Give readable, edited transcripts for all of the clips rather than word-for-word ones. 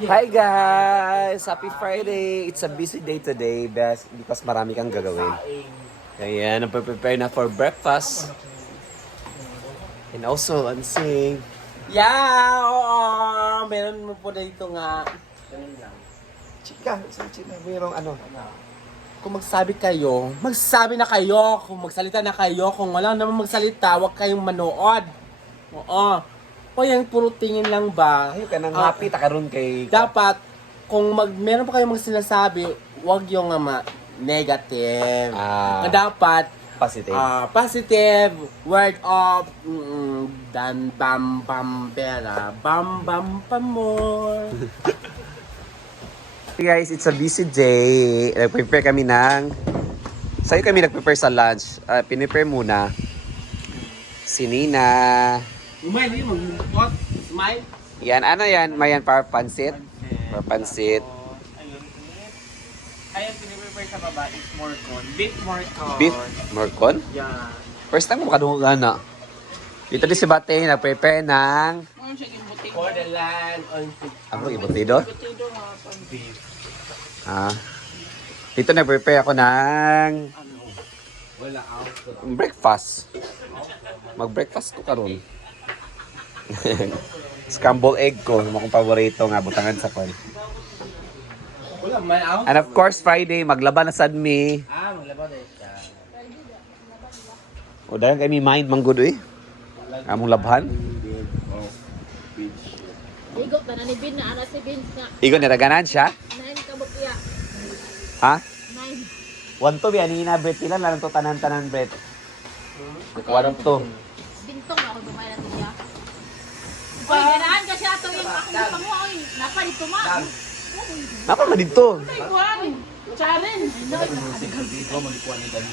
Hi guys! Happy Friday! It's a busy day today because marami kang gagawin. Kaya nagpe-prepare na for breakfast. And also, unsing. Yeah! Oo! Meron mo po dito nga. Ganun lang. Chika, mayroong ano. Kung magsabi na kayo. Kung magsalita na kayo. Kung wala naman magsalita, huwag kayong manood. Oo. O yan, puro tingin lang ba? Ayun ka nang happy, takaroon kay... Dapat, kung meron pa kayong sinasabi, huwag yung negative. Dapat, Positive. positive, word of, dan bam bam pera, bam bam pamor. Hey guys, it's a busy day. Nag-prepare kami ng... Sa'yo kami nag-prepare sa lunch. Pinipare muna. Si Nina. Smile yun, mag-mukot. Smile. Yan, ano yan? Mayan para pansit. Para pansit. Ayun, piniprepare sa baba is morcon. Beef morcon. Beef morcon? Yeah. First time ko makadungo gana. Dito din si Bate, nag-prepare ng... For the land on Ano, ibutido? beef. Dito nag-prepare ako ng... Wala out. breakfast. Mag-breakfast ko karon. Scrambled egg ko, yung akong paborito nga, butangan sa kon. Wala, may out. And of course, Friday, maglaban na sad mi. Maglaba na siya. O dahil kami mind manggod eh. Among labhan. Igo, tanan ni Bin na, si Bin nga. Igo, niraganan siya. 9 kabukya. Ha? 9. One to, biyanina, Brett. Ilan lang to tanan-tanan, Brett. One to. Bintong ako dumayan natin siya. Uy, ganaan ka siya. Ito yung akong panguha. Uy, napa dito ma. Napa na dito. Ay, kuhan. Challenge.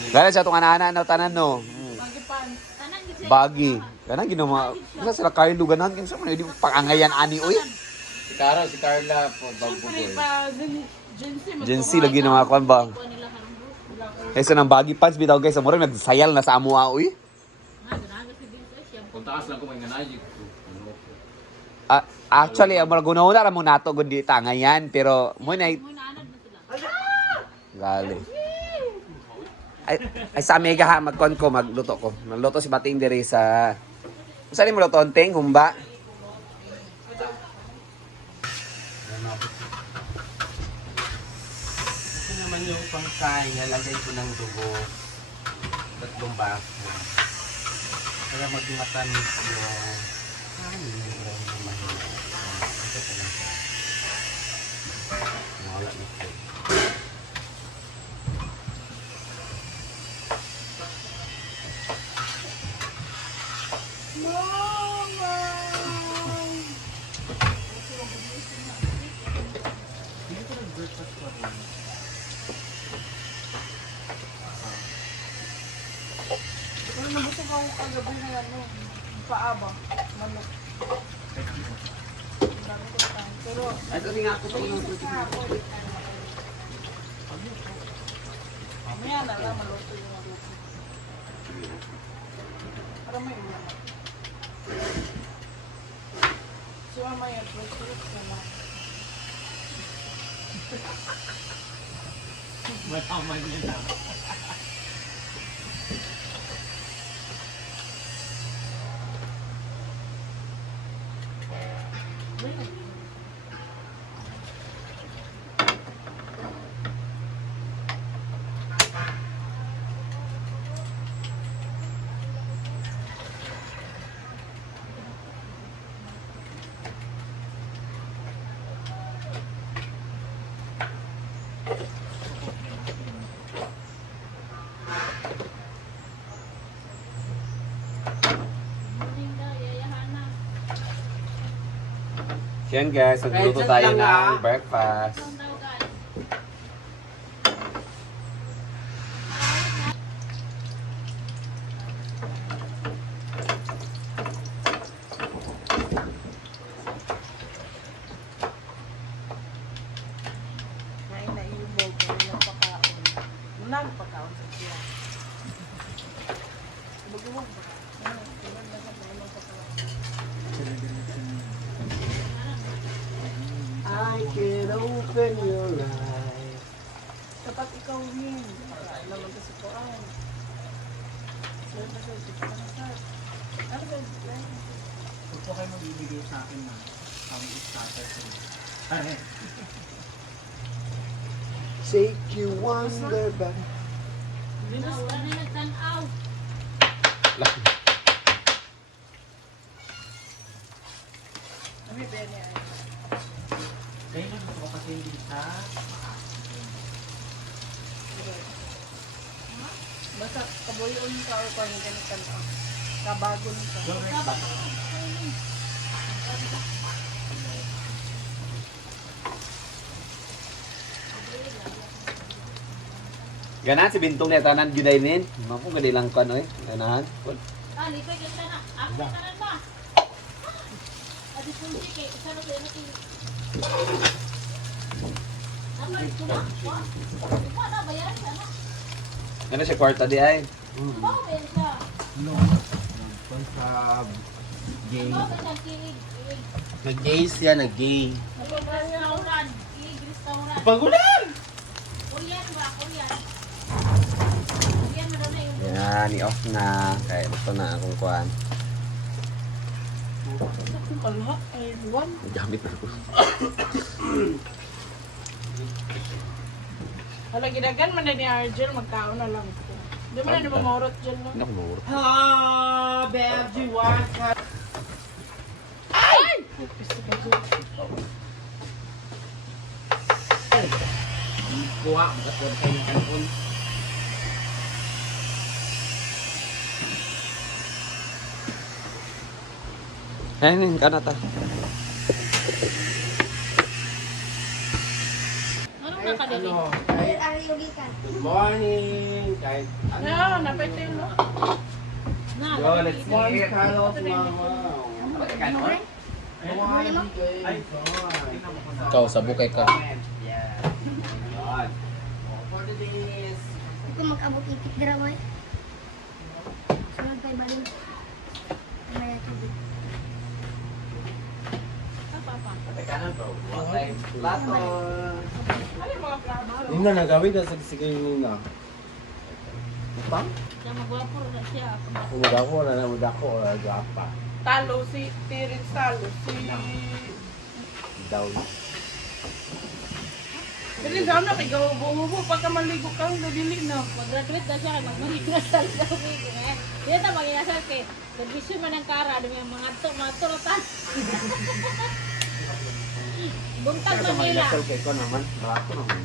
Gala siya itong anana na tanan no. Magipan. Tanan gid siya. Bagi. Ganang ginawa. Kasi sila Carlo ganan. Kinsa man, hindi pangangayan ani, oy. Si Carla, po, Siyempre pa, Gen Z lagi na mga kwan ba? Kuha nila ka ng bus. Kaysa ng baggy pants bitaw guys, mura nagsayal na sa amua uy. Ganaan ka si Bin. Siya po. Taas lang ko may nanay. Actually, ang mga gunahuna ra mo nato gud di tangayan, pero mo na Muna anad na sila. gali. Ay sa mega ha magkon ko magluto ko. Magluto si Bating diri sa Saan mo luto onteng humba? Ito naman yung pangkain. Nalagay ko ng dugo. 3 baso. Para magmatamis yung... Wala na po. Pero nabusog ako kagabi na paaba. Manok. Ang dami ko tayo. Pero, Ito din ako sa inyo. kahapon. Mamaya na lang maluto yung maluto. Para may ulam. So, mamaya, fruit na lang. Mataman niya na. Yan guys, magluto Okay, tayo dyan lang, ng breakfast. Kain na yung bowl ko ng pagkaon. Unang pagkaon sa siya. Baguwag ba? Ay, Open your eyes. Dapat ikaw min. Para naman kasi ko ay. Sir, ano ba? Huwag po kayo magbibigay sa akin na kami starter ko. Take you wonder back. Binas ka na nagtanaw. Ano ba niya? Kaya na gusto ko kasi hindi sa Basta kabuyon ka or kung ganit ka na. Kabagon ka. Ganahan si Bintong na tanan gidainin. Mapo gadi lang ko ano eh. Ganahan. Ah, lipay ka na. Ako na tanan ba? Adi punti kay isa na tayo natin. Apa ito na? Wa na bayan sana. Ano siya kwarta di ay? Ba bayan ka? no. Sa gay. Ba bayan kiig. Nag-gay siya, nag-gay. Restaurant. Kiig restaurant. Pangulan! Korean ba? Korean. Korean mo na yung Yan, i-off na. Kaya ito na akong kuhan. Kung kalha ay luwan. Gamit na ako. Wala ginagan man na ni Argel, magkaon na lang ito. Di mo na ni mamorot dyan no? Hindi ako mawuro. Ah, Benji, what? Kuha, magkatwad kayo ng kanon. Ayun, kana ta. Anong nakadali? Kahit, good morning, kahit ano. Na, napete no? Na, Yo, let's nakadali. eat. Carlos, mama. Ay, ikaw, sabukay ka. For the days. Ito mag-abot itik daraway. Sunod kay balon. Maya tubig. Plato. Ano yung mga plama? Yung na nagawin na sagsigay yun na. Utang? Siya magwapo na siya. Umuda ko na namuda ko. Gapa. Talo si Tirin Talo. Si... Down. Dili daw na kay gawo-bubo pagka maligo ka, nadili na. Mag-graduate na siya, mag-marinasal sa umigo. Hindi na mag-inasal kay servisyo man ng kara, dumi ang mga turotan. Buntag Manila. Kay ko naman. Barato naman.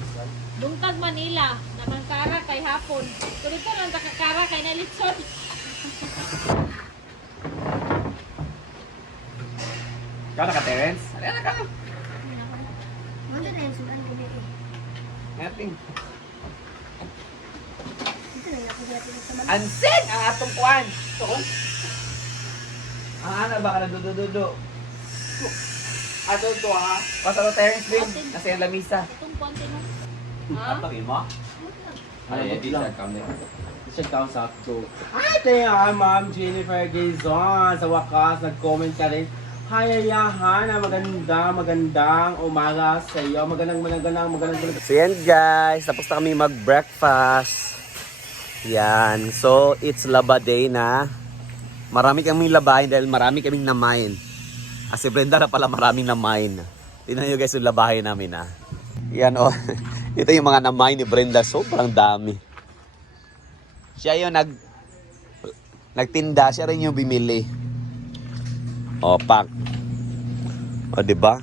Buntag Manila. Namang kara kay hapon. Kung ito lang nakakara kay nalitson. Ikaw na ka, Terence? Ano ka? Ano na yung sudan ko dito? Ngating. Ito na yung ako dito sa balon. Ansin ang atong kuhan. Tuon. Ang ana ba ka na dudududu? Ato to ha? Pasalo Terence din. Nasa yung lamisa. Itong konti mo. Atong mo? Ay, di siya kami. Siya ka sa to. Ay, kaya Ma'am Jennifer Gazon. Sa wakas, nag-comment ka rin. Hayayahan na magandang umaga sa iyo. Magandang. So yan guys, tapos na kami mag-breakfast. Yan. So it's laba day na. Marami kaming labahin dahil marami kaming namain. Si Brenda na pala maraming namain. Tingnan nyo guys yung labahin namin ha. Yan oh. Ito yung mga namain ni Brenda. Sobrang dami. Siya yung nagtinda. Siya rin yung bimili. O, pak. O, diba?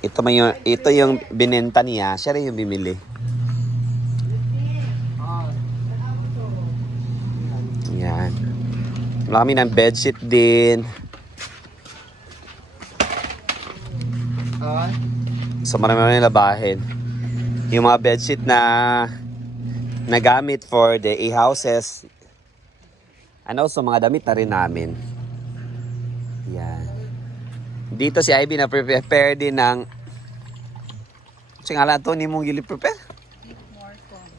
Ito yung binenta niya. Siya rin yung bimili. Yan. Marami ng bedsheet din. So, marami labahin. Yung mga bedsheet na nagamit for the e-houses. And also, mga damit na rin namin. Yan. Dito si Ivy na prepare din ng... Kasi nga lang ito, ni mong gili prepare?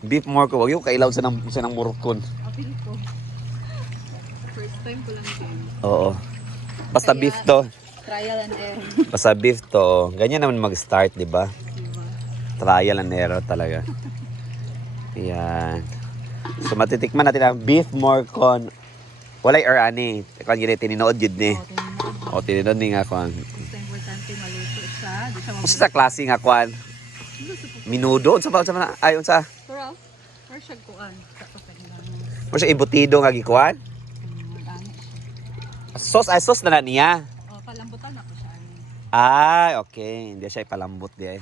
Beef morco. Huwag yung kailaw sa ng murkon. First time ko lang din. Oo. Basta beef to. trial and error. Basta beef to. Ganyan naman mag-start, di ba? Trial and error talaga. Yan. So matitikman natin ang beef morcon. Walay or ani. Kung gini, tininood yun ni. O, tininood ni nga kwan. Basta importante maluto sa. Di siya Kung sa klase nga kwan. Minudo. Unsa ba? Unsa man? Ay, unsa? Pero, or siya kuan. Mo siya ibutido nga gikuan. Sauce ay sauce na niya. O, palambutan ako siya. Ay, okay. Hindi siya ipalambot di ay.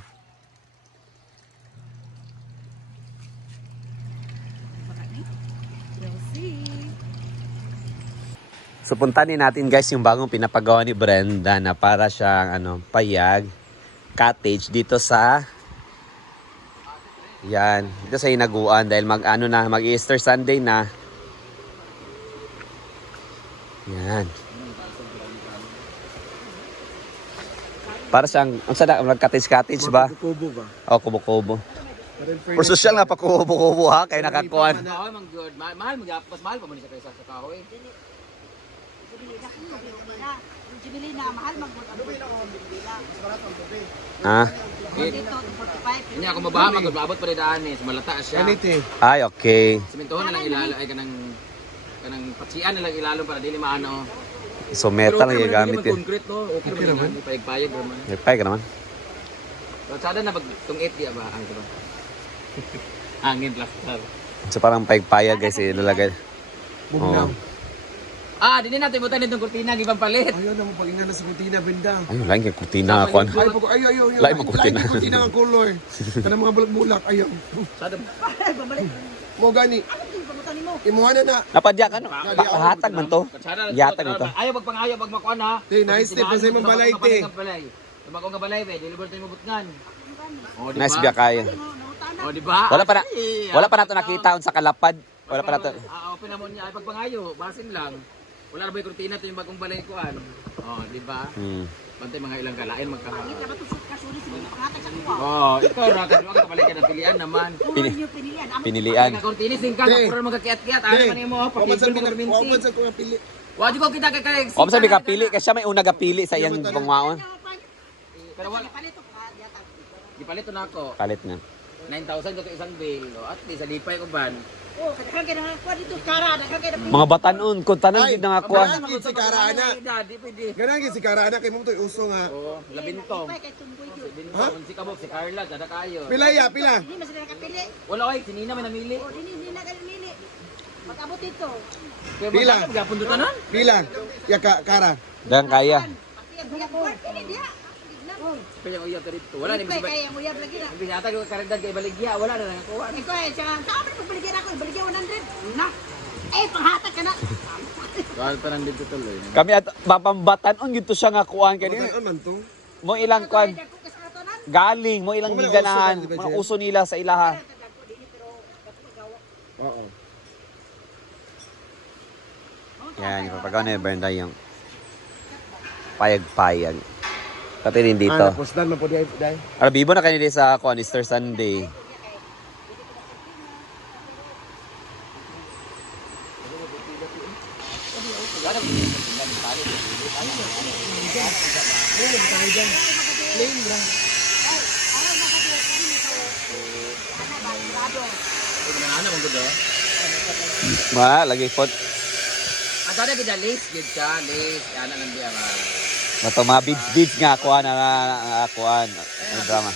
We'll see. So puntanin natin guys yung bagong pinapagawa ni Brenda na para siyang payag cottage dito sa dito sa Hinaguan dahil mag Easter Sunday na. Yan. Para siyang cottage ba? Kubo ba? O kubo-kubo. Pero social nga pa kubo-kubo ha kaya nakakuan. Oo, mang good. Mahal, mas mahal pa mo niya kaysa sa kahoy. Jubilee na, mahal mag-good. Ah. Dito, 45. Hindi ako mabaha, mag-abot pa rin daan eh. Malata siya. Anything. Ay, okay. Simentohan na lang ilalo, ay kanang patsian na lang ilalo para dili maano. So metal ang gagamit yun. Concrete no, okay naman. Payag-payag naman. Nagpay ka naman. So sada na pag tungit di ba ang diba? Hangin plaster. So parang payag guys ilalagay. Bugnaw. Dili natin butan itong kurtina gibang palit. Ayaw na mo pag ingana sa kutina, Benda. Ayun, lain kay kutina ako. Ayaw. Lain mo kutina. Lain kutina ang color. Kanang mga bulak-bulak, ayaw. Sada Mo gani. Imuha na na. Napadya ka no? Hatag man to. Yatag mo to. Ayaw pagpangayo pag makuan ha. Hey, nice tip kasi mong balay te. Tumakong nga balay be, dili tayo mabutngan. Oh, Nice biya kayo. Oh, di ba? Wala pa nato nakita sa kalapad. Wala pa nato. Open na mo niya ay pagpangayo, basin lang. Wala na ba yung kurtina to yung bagong balay kuan? Oh, di ba? Bantay mga ilang kalain magkaka. Oh, ikaw ra ka ka balik ka na pilian naman. Pinilian. Ang kurtina sing ka puro magkakiat-kiat ano man imo pakigol mo minti. Waman sa kuha pili. Wa jud ko kita kay O sabi ka pili kasi siya may una gapili sa iyang pangwaon. Pero wala. Gipalito na ako. Palit na. 9,000 ko to isang bill. At least sa lipay ko ban. Oh, kadang kaya na kuan dito kara, kadang kaya na Mga batanon kun tanan gid nga kuha. Ganang si Karaana. Di pwede. Ganang si Karaana kay mo to uso nga. Oh, labinto. kay tumboy jud. Ha? Si Kabok, si Carla, dada kayo. Pila ya, pila. Hindi mas sila kapili. Wala oy, si Nina may namili. O hindi na galimili. Pag-abot dito. Kaya Pila. mo gapon do tanan? Pila. Ya Kara. Dan kaya. Pili dia. Kaya uyab ka dito. Wala ni Pay bisita. kaya mo yab lagi na. Bisita ko karagdag kay baligya, wala na nakakuha. Ikaw ay saka saan mo baligyan ako, baligyan 100. Na. Panghatag ka na. Wala pa nang dito tuloy. Kami at mapambatanon gito siya nga kuan kani. Ano man to? Mo ilang kuan galing mo ilang giganahan, mga uso nila sa ilaha. Oo. Yan, ipapagawa ni Brenda yung payag-payag. Pati rin dito. Postan man po di ay. Bibo na kanili sa Easter Sunday. Ano mong gudo? Lagi pot. Ang tanda kita list, gid siya, list. Ana lang diya nga. Mato mga beads nga kuan na kuan. May drama.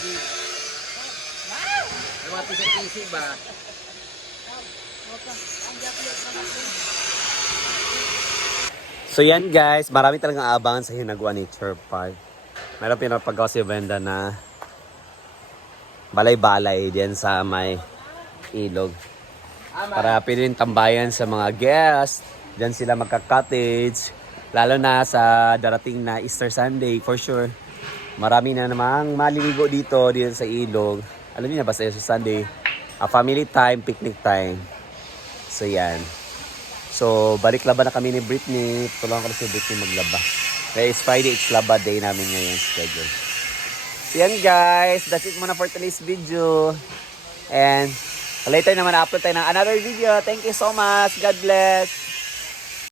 Ang mga tisi ba? So yan guys, marami talagang aabangan sa Hinaguan Nature Park. Meron pinapagawa si Brenda na balay-balay diyan sa may ilog. Para pwede rin tambayan sa mga guests. Diyan sila magka-cottage. Lalo na sa darating na Easter Sunday, for sure. Marami na namang maliligo dito sa ilog. Alam niyo na ba sa Easter Sunday? Family time, picnic time. So yan. So, balik laba na kami ni Britney. Tulungan ko na si Britney maglaba. Kaya it's Friday, it's laba day namin ngayon schedule. So yan guys, that's it muna for today's video. And later naman upload tayo ng another video. Thank you so much. God bless.